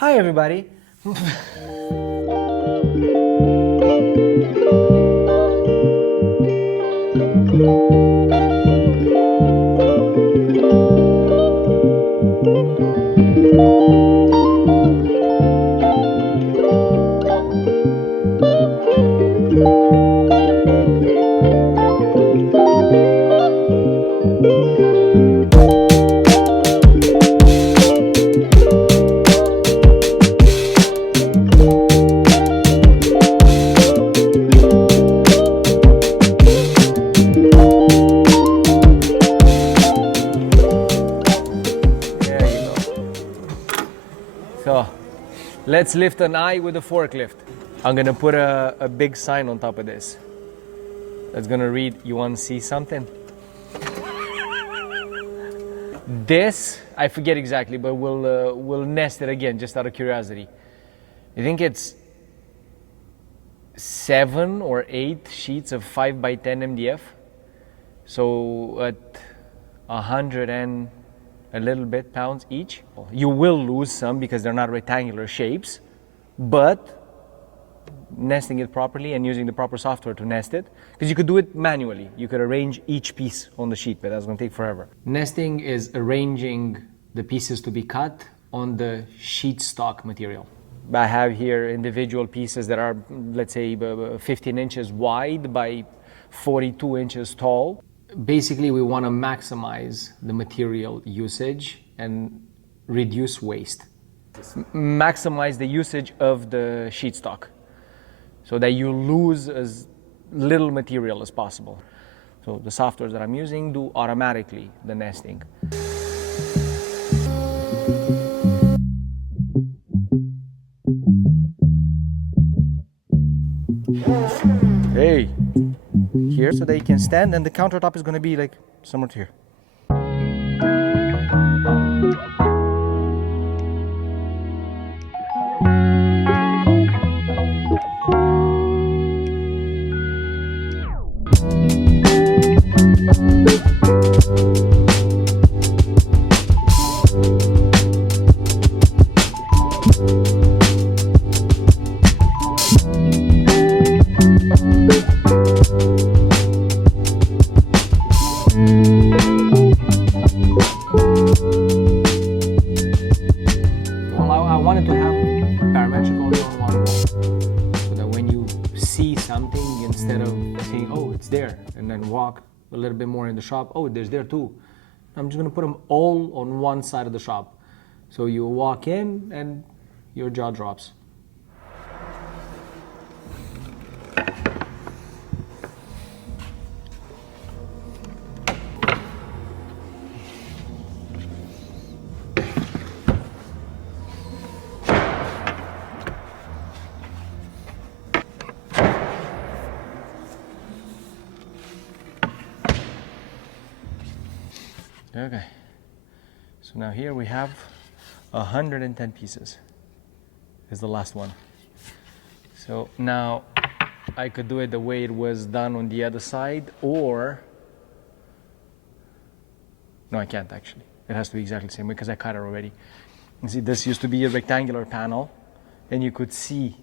Hi everybody! So, let's lift an eye with a forklift. I'm gonna put a big sign on top of this. That's gonna read, "You wanna see something?" This, I forget exactly, but we'll nest it again, just out of curiosity. I think it's 7 or 8 sheets of 5x10 MDF. So at 100 and a little bit pounds each. You will lose some because they're not rectangular shapes, but nesting it properly and using the proper software to nest it, because you could do it manually. You could arrange each piece on the sheet, but that's going to take forever. Nesting is arranging the pieces to be cut on the sheet stock material. I have here individual pieces that are, let's say, 15 inches wide by 42 inches tall. Basically, we want to maximize the material usage and reduce waste. Maximize the usage of the sheet stock so that you lose as little material as possible. So the softwares that I'm using do automatically the nesting. Hey, here so they can stand, and the countertop is going to be like somewhere here. I wanted to have parametric only on one wall, so that when you see something, instead of saying, "Oh, it's there," and then walk a little bit more in the shop, "Oh, there's there too," I'm just going to put them all on one side of the shop. So you walk in and your jaw drops. Okay, so now here we have 110 pieces is the last one. So now I could do it the way it was done on the other side, or no, I can't actually. It has to be exactly the same way because I cut it already. You see, this used to be a rectangular panel and you could see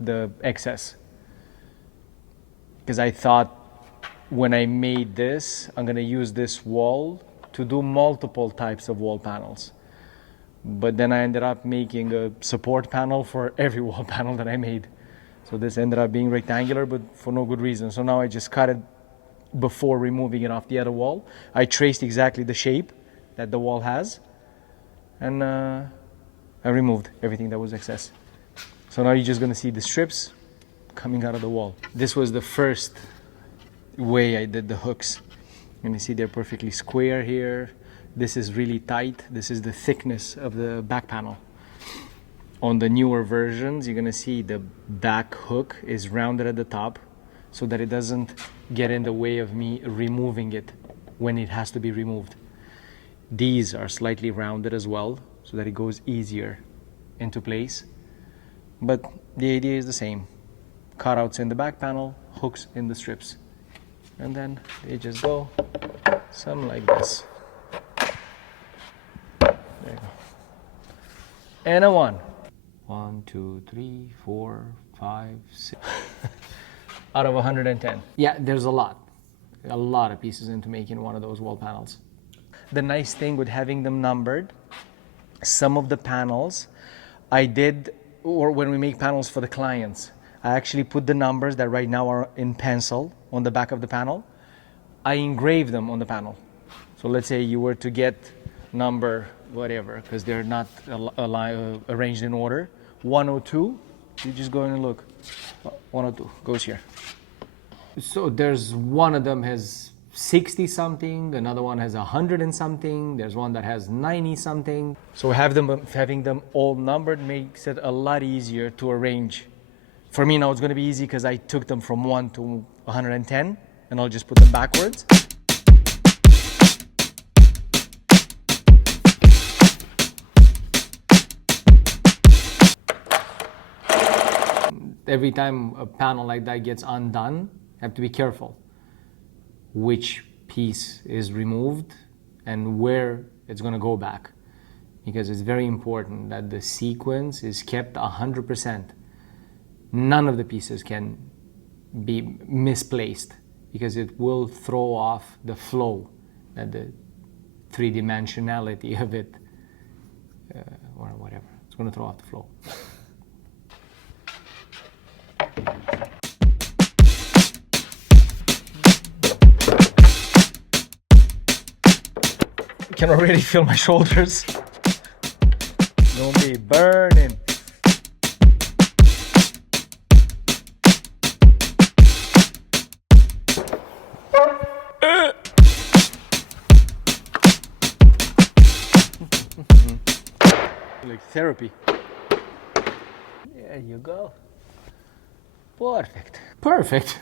the excess, because I thought when I made this, I'm going to use this wall to do multiple types of wall panels. But then I ended up making a support panel for every wall panel that I made. So this ended up being rectangular, but for no good reason. So now I just cut it before removing it off the other wall. I traced exactly the shape that the wall has, and I removed everything that was excess. So now you're just going to see the strips coming out of the wall. This was the first way I did the hooks. And you see they're perfectly square here. This is really tight. This is the thickness of the back panel. On the newer versions, you're gonna see the back hook is rounded at the top so that it doesn't get in the way of me removing it when it has to be removed. These are slightly rounded as well so that it goes easier into place. But the idea is the same. Cutouts in the back panel, hooks in the strips. And then they just go something like this. There you go. And a one. 1, 2, 3, 4, 5, 6 out of 110. Yeah, there's a lot of pieces into making one of those wall panels. The nice thing with having them numbered, some of the panels I did, or when we make panels for the clients, I actually put the numbers that right now are in pencil on the back of the panel. I engrave them on the panel. So let's say you were to get number whatever, because they're not arranged in order, 102, you just go in and look. 102 goes here. So there's one of them has 60 something, another one has 100 and something, there's one that has 90 something. So having them all numbered makes it a lot easier to arrange. For me now it's going to be easy because I took them from 1 to 110 and I'll just put them backwards. Every time a panel like that gets undone, you have to be careful which piece is removed and where it's going to go back, because it's very important that the sequence is kept 100%. None of the pieces can be misplaced because it will throw off the flow, the three-dimensionality of it, or whatever. It's going to throw off the flow. I can already feel my shoulders. Don't be burning. Like therapy. There you go. Perfect. Perfect.